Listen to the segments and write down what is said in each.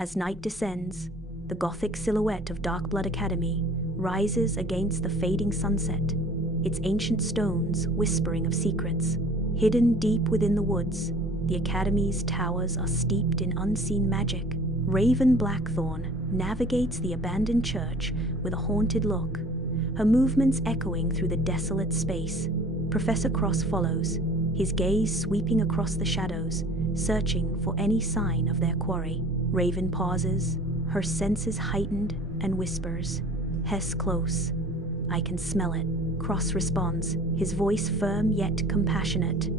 As night descends, the Gothic silhouette of Darkblood Academy rises against the fading sunset, its ancient stones whispering of secrets. Hidden deep within the woods, the Academy's towers are steeped in unseen magic. Raven Blackthornne navigates the abandoned church with a haunted look, her movements echoing through the desolate space. Professor Cross follows, his gaze sweeping across the shadows, searching for any sign of their quarry. Raven pauses, her senses heightened, and whispers, "Hess close. I can smell it." Cross responds, his voice firm yet compassionate.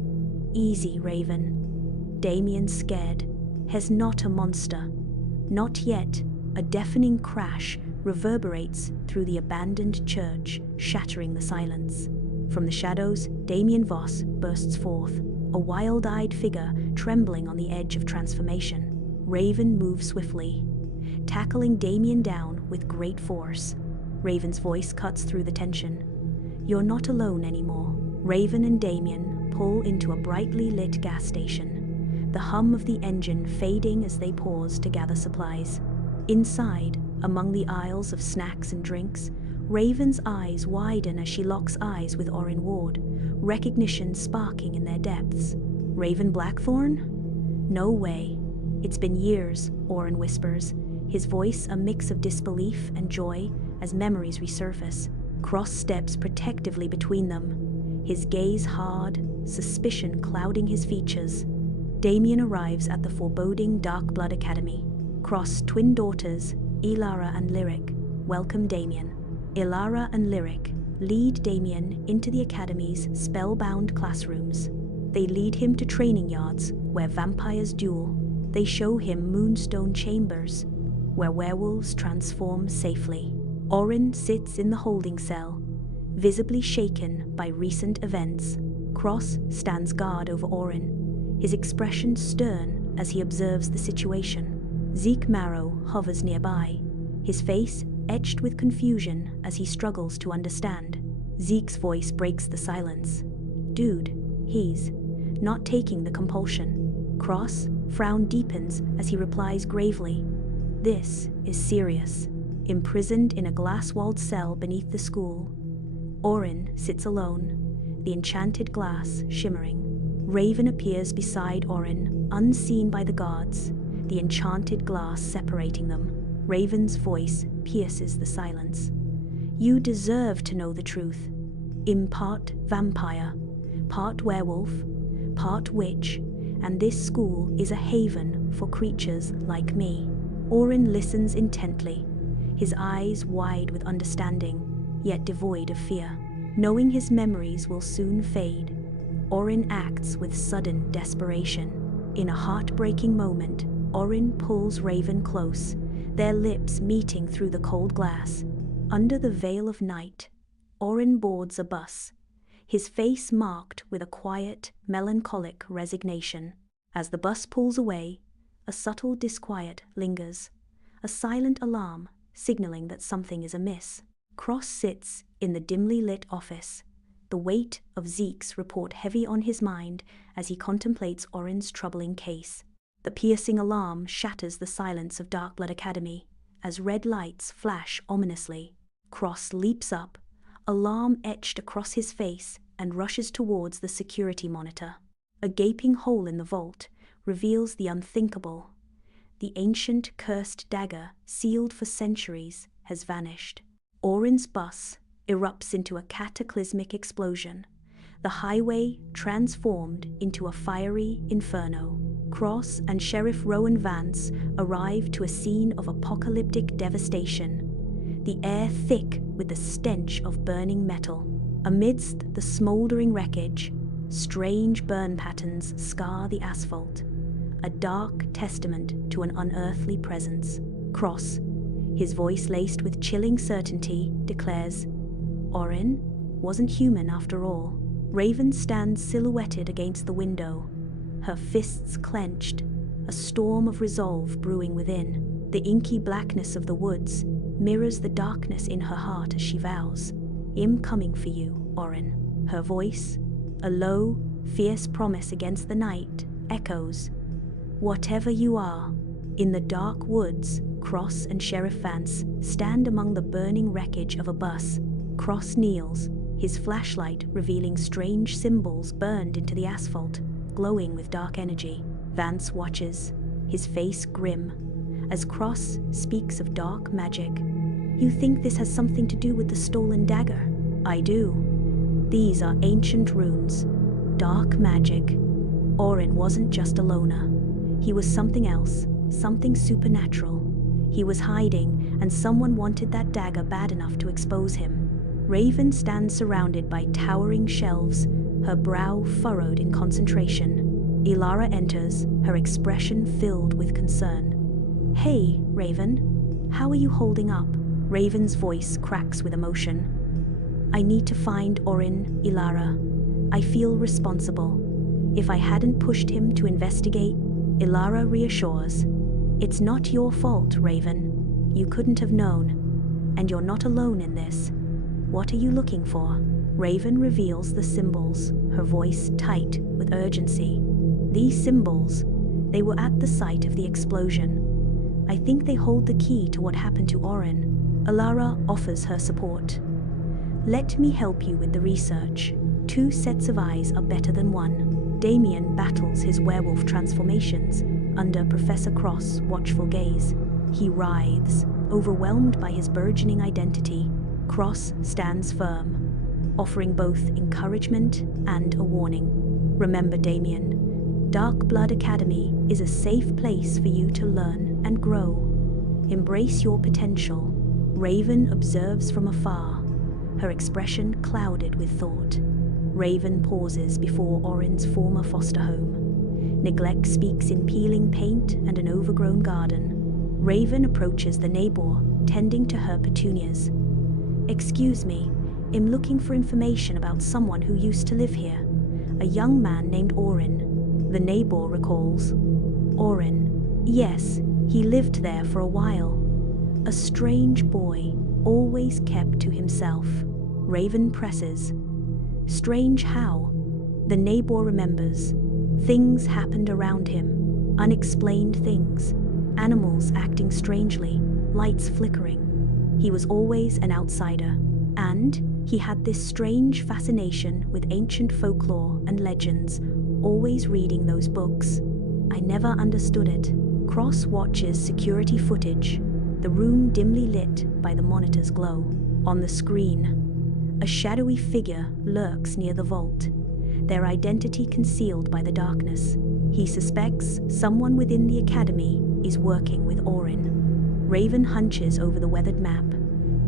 "Easy, Raven. Damian's scared. Hess not a monster. Not yet." A deafening crash reverberates through the abandoned church, shattering the silence. From the shadows, Damian Voss bursts forth, a wild-eyed figure trembling on the edge of transformation. Raven moves swiftly, tackling Damian down with great force. Raven's voice cuts through the tension. "You're not alone anymore." Raven and Damian pull into a brightly lit gas station, the hum of the engine fading as they pause to gather supplies. Inside, among the aisles of snacks and drinks, Raven's eyes widen as she locks eyes with Orin Ward, recognition sparking in their depths. "Raven Blackthornne? No way. It's been years," Orin whispers, his voice a mix of disbelief and joy as memories resurface. Cross steps protectively between them, his gaze hard, suspicion clouding his features. Damian arrives at the foreboding Darkblood Academy. Cross twin daughters, Ilara and Lyric, welcome Damian. Ilara and Lyric lead Damian into the Academy's spellbound classrooms. They lead him to training yards where vampires duel. They show him moonstone chambers where werewolves transform safely. Orin sits in the holding cell, visibly shaken by recent events. Cross stands guard over Orin, his expression stern as he observes the situation. Zeke Marrow hovers nearby, his face etched with confusion as he struggles to understand. Zeke's voice breaks the silence. "Dude, he's not taking the compulsion." Cross' frown deepens as he replies gravely, "This is serious." Imprisoned in a glass-walled cell beneath the school, Orin sits alone, the enchanted glass shimmering. Raven appears beside Orin, unseen by the guards, the enchanted glass separating them. Raven's voice pierces the silence. "You deserve to know the truth. I'm part vampire, part werewolf, part witch, and this school is a haven for creatures like me." Orin listens intently, his eyes wide with understanding, yet devoid of fear. Knowing his memories will soon fade, Orin acts with sudden desperation. In a heartbreaking moment, Orin pulls Raven close, their lips meeting through the cold glass. Under the veil of night, Orin boards a bus, his face marked with a quiet, melancholic resignation. As the bus pulls away, a subtle disquiet lingers, a silent alarm signaling that something is amiss. Cross sits in the dimly lit office, the weight of Zeke's report heavy on his mind as he contemplates Orin's troubling case. The piercing alarm shatters the silence of Darkblood Academy as red lights flash ominously. Cross leaps up, alarm etched across his face, and rushes towards the security monitor. A gaping hole in the vault reveals the unthinkable. The ancient cursed dagger, sealed for centuries, has vanished. Orin's bus erupts into a cataclysmic explosion, the highway transformed into a fiery inferno. Cross and Sheriff Rowan Vance arrive to a scene of apocalyptic devastation, the air thick with the stench of burning metal. Amidst the smoldering wreckage, strange burn patterns scar the asphalt, a dark testament to an unearthly presence. Cross, his voice laced with chilling certainty, declares, "Orin wasn't human after all." Raven stands silhouetted against the window, her fists clenched, a storm of resolve brewing within. The inky blackness of the woods mirrors the darkness in her heart as she vows, "I'm coming for you, Orin." Her voice, a low, fierce promise against the night, echoes, "Whatever you are, In the dark woods, Cross and Sheriff Vance stand among the burning wreckage of a bus. Cross kneels, his flashlight revealing strange symbols burned into the asphalt, glowing with dark energy. Vance watches, his face grim, as Cross speaks of dark magic. "You think this has something to do with the stolen dagger?" "I do. These are ancient runes. Dark magic." Orin wasn't just a loner. He was something else, something supernatural. He was hiding, and someone wanted that dagger bad enough to expose him. Raven stands surrounded by towering shelves, her brow furrowed in concentration. Ilara enters, her expression filled with concern. "Hey, Raven, how are you holding up?" Raven's voice cracks with emotion. "I need to find Orin, Ilara. I feel responsible. If I hadn't pushed him to investigate..." Ilara reassures. "It's not your fault, Raven. You couldn't have known. And you're not alone in this. What are you looking for?" Raven reveals the symbols, her voice tight with urgency. "These symbols, they were at the site of the explosion. I think they hold the key to what happened to Orin." Ilara offers her support. "Let me help you with the research. 2 sets of eyes are better than 1. Damian battles his werewolf transformations under Professor Cross' watchful gaze. He writhes, overwhelmed by his burgeoning identity. Cross stands firm, offering both encouragement and a warning. "Remember, Damian, Dark Blood Academy is a safe place for you to learn and grow. Embrace your potential." Raven observes from afar, her expression clouded with thought. Raven pauses before Orin's former foster home. Neglect speaks in peeling paint and an overgrown garden. Raven approaches the neighbor, tending to her petunias. "Excuse me, I'm looking for information about someone who used to live here. A young man named Orin." The neighbor recalls. "Orin. Yes, he lived there for a while. A strange boy, always kept to himself." Raven presses. "Strange how?" The neighbor remembers. Things happened around him, unexplained things. Animals acting strangely, lights flickering. He was always an outsider, and he had this strange fascination with ancient folklore and legends, always reading those books. "I never understood it." Cross watches security footage, the room dimly lit by the monitor's glow. On the screen, a shadowy figure lurks near the vault, their identity concealed by the darkness. He suspects someone within the academy is working with Orin. Raven hunches over the weathered map,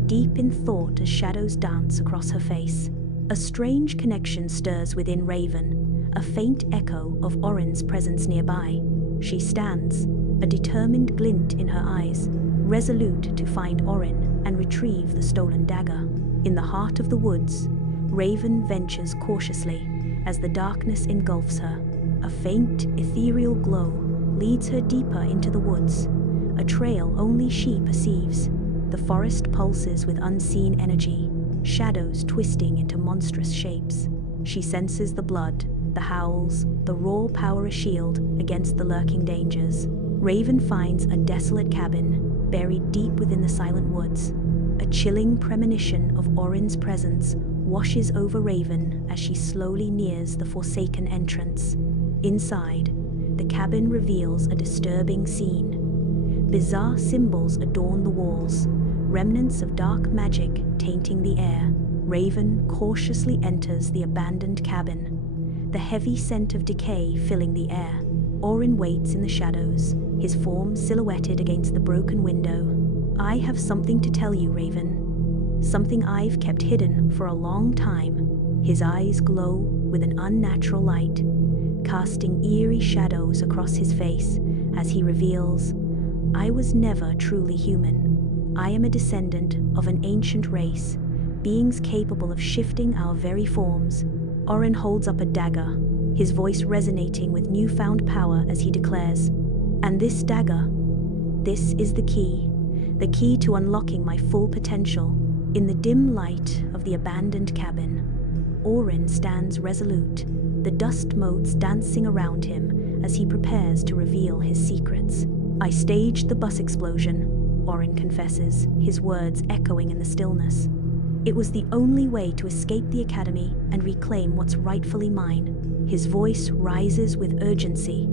deep in thought as shadows dance across her face. A strange connection stirs within Raven, a faint echo of Orin's presence nearby. She stands, a determined glint in her eyes, resolute to find Orin and retrieve the stolen dagger. In the heart of the woods, Raven ventures cautiously as the darkness engulfs her. A faint, ethereal glow leads her deeper into the woods, a trail only she perceives. The forest pulses with unseen energy, shadows twisting into monstrous shapes. She senses the blood, the howls, the raw power a shield against the lurking dangers. Raven finds a desolate cabin, buried deep within the silent woods. A chilling premonition of Orin's presence washes over Raven as she slowly nears the forsaken entrance. Inside, the cabin reveals a disturbing scene. Bizarre symbols adorn the walls, remnants of dark magic tainting the air. Raven cautiously enters the abandoned cabin, the heavy scent of decay filling the air. Orin waits in the shadows, his form silhouetted against the broken window. "I have something to tell you, Raven. Something I've kept hidden for a long time." His eyes glow with an unnatural light, casting eerie shadows across his face as he reveals, "I was never truly human. I am a descendant of an ancient race, beings capable of shifting our very forms." Orin holds up a dagger, his voice resonating with newfound power as he declares, "And this dagger, this is the key to unlocking my full potential." In the dim light of the abandoned cabin, Orin stands resolute, the dust motes dancing around him as he prepares to reveal his secrets. I staged the bus explosion, Orin confesses, his words echoing in the stillness. It was the only way to escape the academy and reclaim what's rightfully mine. His voice rises with urgency.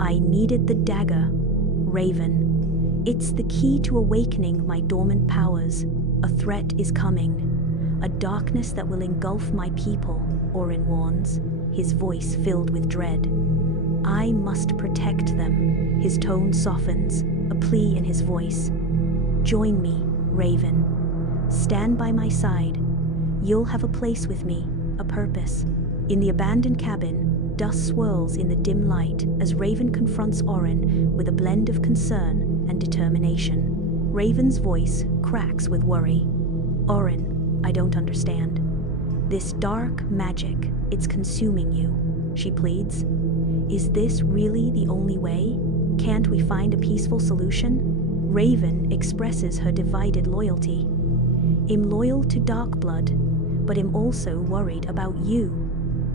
I needed the dagger, Raven. It's the key to awakening my dormant powers. A threat is coming. A darkness that will engulf my people, Orin warns, his voice filled with dread. I must protect them. His tone softens, a plea in his voice. Join me, Raven. Stand by my side. You'll have a place with me, a purpose. In the abandoned cabin, dust swirls in the dim light as Raven confronts Orin with a blend of concern and determination. Raven's voice cracks with worry. Orin, I don't understand. This dark magic, it's consuming you, she pleads. Is this really the only way? Can't we find a peaceful solution? Raven expresses her divided loyalty. I'm loyal to Darkblood, but I'm also worried about you.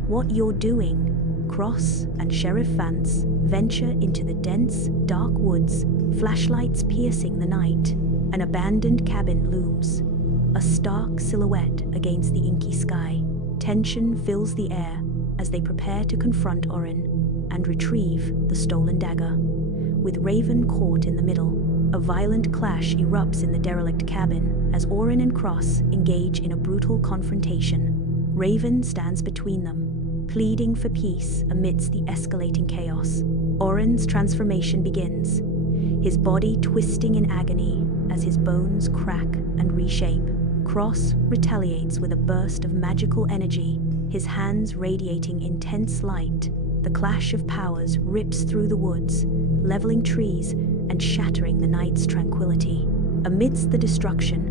What you're doing. Cross and Sheriff Vance venture into the dense, dark woods, flashlights piercing the night. An abandoned cabin looms, a stark silhouette against the inky sky. Tension fills the air as they prepare to confront Orin and retrieve the stolen dagger. With Raven caught in the middle, a violent clash erupts in the derelict cabin as Orin and Cross engage in a brutal confrontation. Raven stands between them, pleading for peace amidst the escalating chaos. Orin's transformation begins, his body twisting in agony as his bones crack and reshape. Cross retaliates with a burst of magical energy, his hands radiating intense light. The clash of powers rips through the woods, leveling trees and shattering the night's tranquility. Amidst the destruction,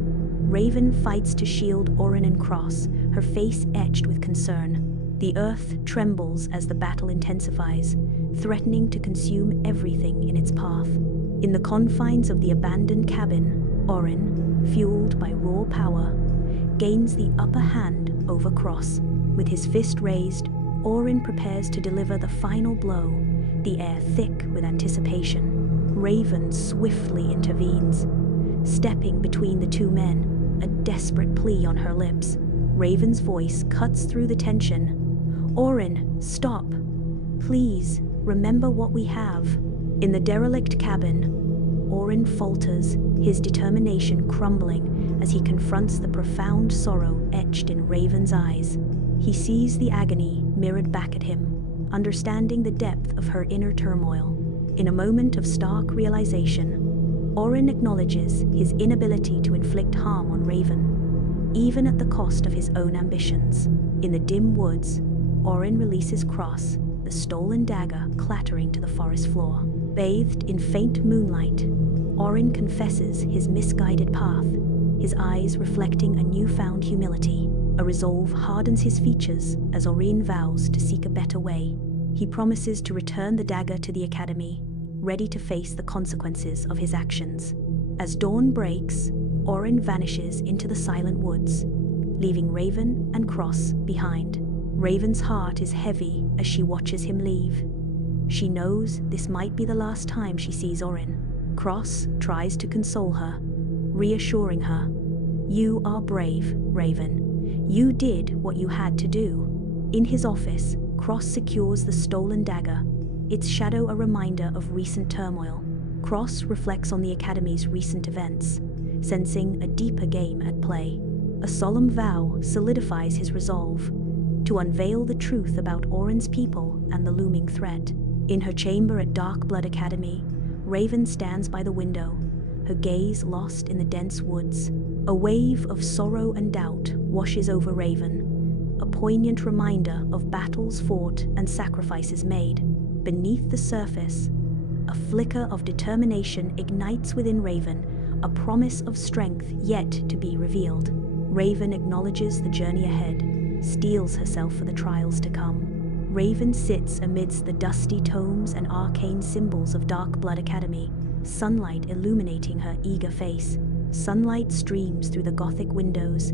Raven fights to shield Orin and Cross, her face etched with concern. The earth trembles as the battle intensifies, threatening to consume everything in its path. In the confines of the abandoned cabin, Orin, fueled by raw power, gains the upper hand over Cross. With his fist raised, Orin prepares to deliver the final blow, the air thick with anticipation. Raven swiftly intervenes, stepping between the two men, a desperate plea on her lips. Raven's voice cuts through the tension. Orin, stop. Please, remember what we have. In the derelict cabin, Orin falters, his determination crumbling as he confronts the profound sorrow etched in Raven's eyes. He sees the agony mirrored back at him, understanding the depth of her inner turmoil. In a moment of stark realization, Orin acknowledges his inability to inflict harm on Raven, even at the cost of his own ambitions. In the dim woods, Orin releases Cross, the stolen dagger clattering to the forest floor. Bathed in faint moonlight, Orin confesses his misguided path, his eyes reflecting a newfound humility. A resolve hardens his features as Orin vows to seek a better way. He promises to return the dagger to the academy, ready to face the consequences of his actions. As dawn breaks, Orin vanishes into the silent woods, leaving Raven and Cross behind. Raven's heart is heavy as she watches him leave. She knows this might be the last time she sees Orin. Cross tries to console her, reassuring her. You are brave, Raven. You did what you had to do. In his office, Cross secures the stolen dagger, its shadow a reminder of recent turmoil. Cross reflects on the Academy's recent events, sensing a deeper game at play. A solemn vow solidifies his resolve to unveil the truth about Orin's people and the looming threat. In her chamber at Darkblood Academy, Raven stands by the window, her gaze lost in the dense woods. A wave of sorrow and doubt washes over Raven, a poignant reminder of battles fought and sacrifices made. Beneath the surface, a flicker of determination ignites within Raven, a promise of strength yet to be revealed. Raven acknowledges the journey ahead, steels herself for the trials to come. Raven sits amidst the dusty tomes and arcane symbols of Darkblood Academy, sunlight illuminating her eager face. Sunlight streams through the Gothic windows,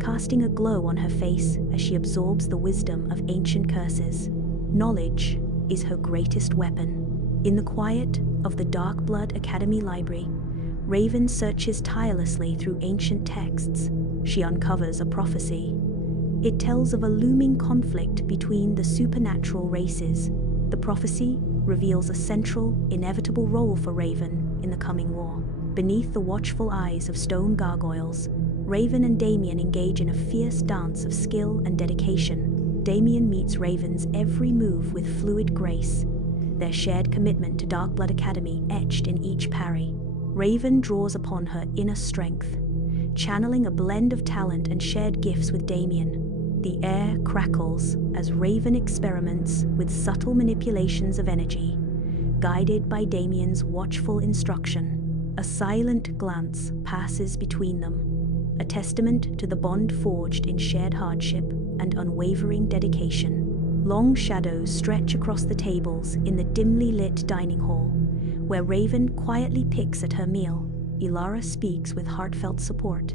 casting a glow on her face as she absorbs the wisdom of ancient curses. Knowledge is her greatest weapon. In the quiet, of the Darkblood Academy library, Raven searches tirelessly through ancient texts. She uncovers a prophecy. It tells of a looming conflict between the supernatural races. The prophecy reveals a central, inevitable role for Raven in the coming war. Beneath the watchful eyes of stone gargoyles, Raven and Damian engage in a fierce dance of skill and dedication. Damian meets Raven's every move with fluid grace, their shared commitment to Darkblood Academy etched in each parry. Raven draws upon her inner strength, channeling a blend of talent and shared gifts with Damian. The air crackles as Raven experiments with subtle manipulations of energy, guided by Damian's watchful instruction. A silent glance passes between them, a testament to the bond forged in shared hardship and unwavering dedication. Long shadows stretch across the tables in the dimly lit dining hall, where Raven quietly picks at her meal. Ilara speaks with heartfelt support.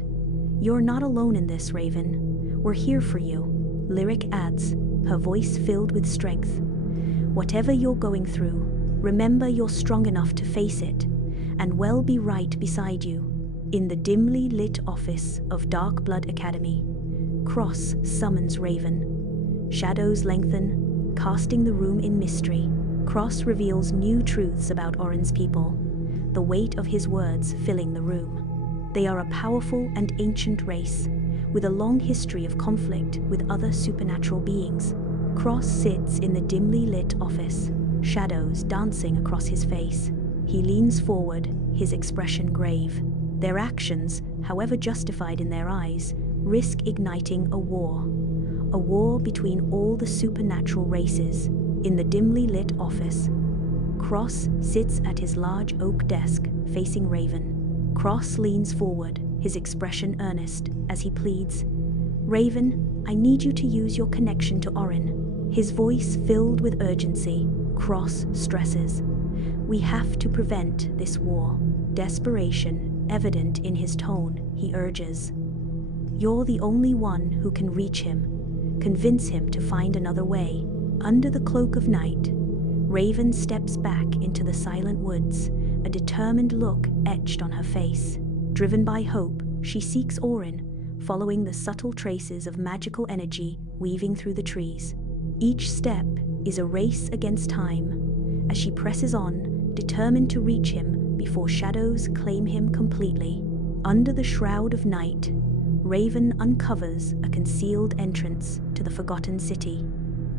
"You're not alone in this, Raven. We're here for you," Lyric adds, her voice filled with strength. "Whatever you're going through, remember you're strong enough to face it, and we'll be right beside you." In the dimly lit office of Darkblood Academy, Cross summons Raven. Shadows lengthen, casting the room in mystery. Cross reveals new truths about Orin's people, the weight of his words filling the room. They are a powerful and ancient race, with a long history of conflict with other supernatural beings. Cross sits in the dimly lit office, shadows dancing across his face. He leans forward, his expression grave. Their actions, however justified in their eyes, risk igniting a war between all the supernatural races. In the dimly lit office, Cross sits at his large oak desk, facing Raven. Cross leans forward, his expression earnest, as he pleads, "Raven, I need you to use your connection to Orin." His voice filled with urgency, Cross stresses, "We have to prevent this war." Desperation evident in his tone, he urges, "You're the only one who can reach him. Convince him to find another way." Under the cloak of night, Raven steps back into the silent woods, a determined look etched on her face. Driven by hope, she seeks Orin, following the subtle traces of magical energy weaving through the trees. Each step is a race against time, as she presses on, determined to reach him before shadows claim him completely. Under the shroud of night, Raven uncovers a concealed entrance to the Forgotten City.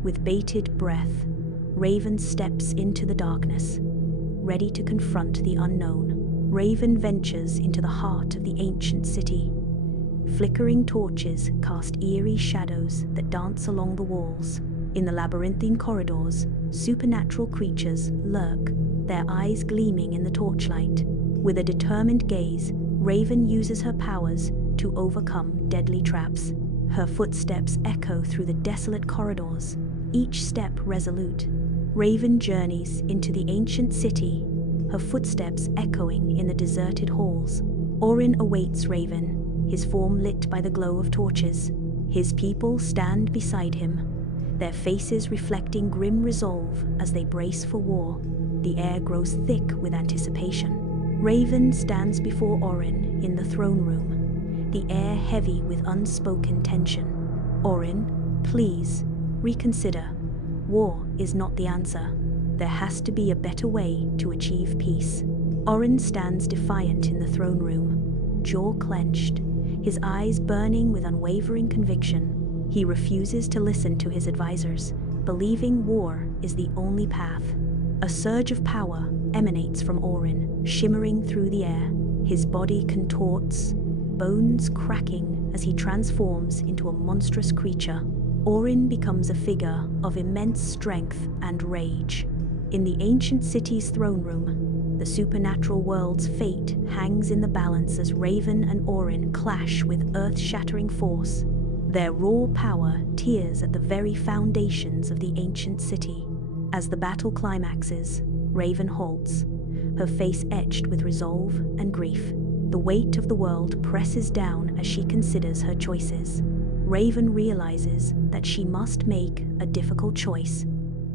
With bated breath, Raven steps into the darkness, ready to confront the unknown. Raven ventures into the heart of the ancient city. Flickering torches cast eerie shadows that dance along the walls. In the labyrinthine corridors, supernatural creatures lurk, their eyes gleaming in the torchlight. With a determined gaze, Raven uses her powers to overcome deadly traps. Her footsteps echo through the desolate corridors, each step resolute. Raven journeys into the ancient city, her footsteps echoing in the deserted halls. Orin awaits Raven, his form lit by the glow of torches. His people stand beside him, their faces reflecting grim resolve as they brace for war. The air grows thick with anticipation. Raven stands before Orin in the throne room, the air heavy with unspoken tension. "Orin, please, reconsider. War is not the answer. There has to be a better way to achieve peace." Orin stands defiant in the throne room, jaw clenched, his eyes burning with unwavering conviction. He refuses to listen to his advisors, believing war is the only path. A surge of power emanates from Orin, shimmering through the air. His body contorts, bones cracking as he transforms into a monstrous creature. Orin becomes a figure of immense strength and rage. In the ancient city's throne room, the supernatural world's fate hangs in the balance as Raven and Orin clash with earth-shattering force. Their raw power tears at the very foundations of the ancient city. As the battle climaxes, Raven halts, her face etched with resolve and grief. The weight of the world presses down as she considers her choices. Raven realizes that she must make a difficult choice.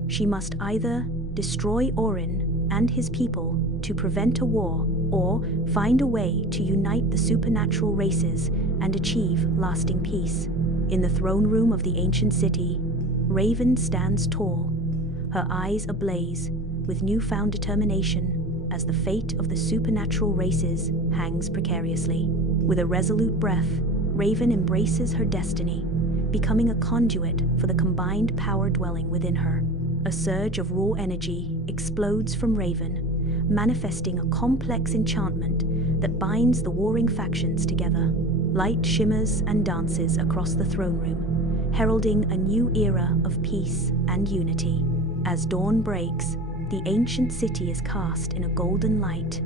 She must either destroy Orin and his people to prevent a war or find a way to unite the supernatural races and achieve lasting peace. In the throne room of the ancient city, Raven stands tall, her eyes ablaze with newfound determination as the fate of the supernatural races hangs precariously. With a resolute breath, Raven embraces her destiny, becoming a conduit for the combined power dwelling within her. A surge of raw energy explodes from Raven, manifesting a complex enchantment that binds the warring factions together. Light shimmers and dances across the throne room, heralding a new era of peace and unity. As dawn breaks, the ancient city is cast in a golden light,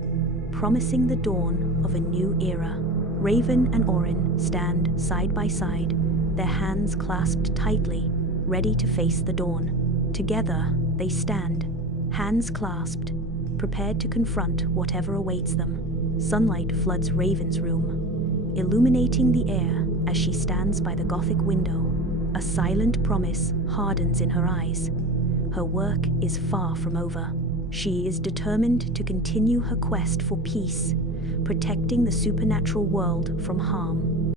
promising the dawn of a new era. Raven and Orin stand side by side, their hands clasped tightly, ready to face the dawn. Together, they stand, hands clasped, prepared to confront whatever awaits them. Sunlight floods Raven's room, illuminating the air as she stands by the Gothic window. A silent promise hardens in her eyes. Her work is far from over. She is determined to continue her quest for peace, protecting the supernatural world from harm.